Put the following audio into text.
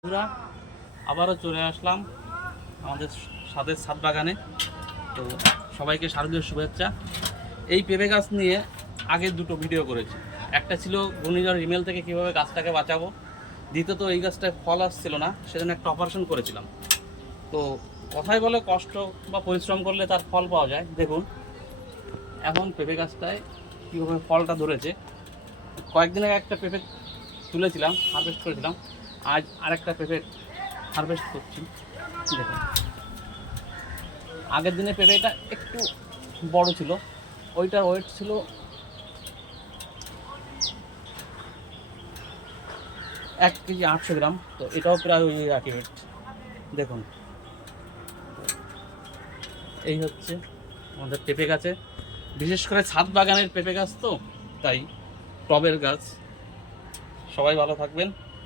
বন্ধুরা, আবারও চলে আসলাম আমাদের ছাদের ছাদ বাগানে। তো সবাইকে শারদীয় শুভেচ্ছা। এই পেঁপে গাছ নিয়ে আগে দুটো ভিডিও করেছি। একটা ছিল ঘূর্ণিঝড় রিমেল থেকে কীভাবে গাছটাকে বাঁচাবো, দ্বিতীয়ত এই গাছটায় ফল আসছিল না, সেজন্য একটা অপারেশন করেছিলাম। তো কথাই বলে কষ্ট বা পরিশ্রম করলে তার ফল পাওয়া যায়। দেখুন এখন পেঁপে গাছটায় কীভাবে ফলটা ধরেছে। কয়েকদিন আগে একটা পেঁপে তুলেছিলাম, হারভেস্ট করেছিলাম, আজ আরেকটা পেঁপে হারভেস্ট করছি। দেখুন আগের দিনে পেঁপেটা একটু বড় ছিল, ওইটার ওয়েট ছিল 1 কেজি 800 গ্রাম। তো এটাও প্রায় ওই একই ওয়েট। দেখুন এই হচ্ছে আমাদের পেঁপে গাছে, বিশেষ করে ছাদ বাগানের পেঁপে গাছ, তো তাই টবের গাছ। সবাই ভালো থাকবেন।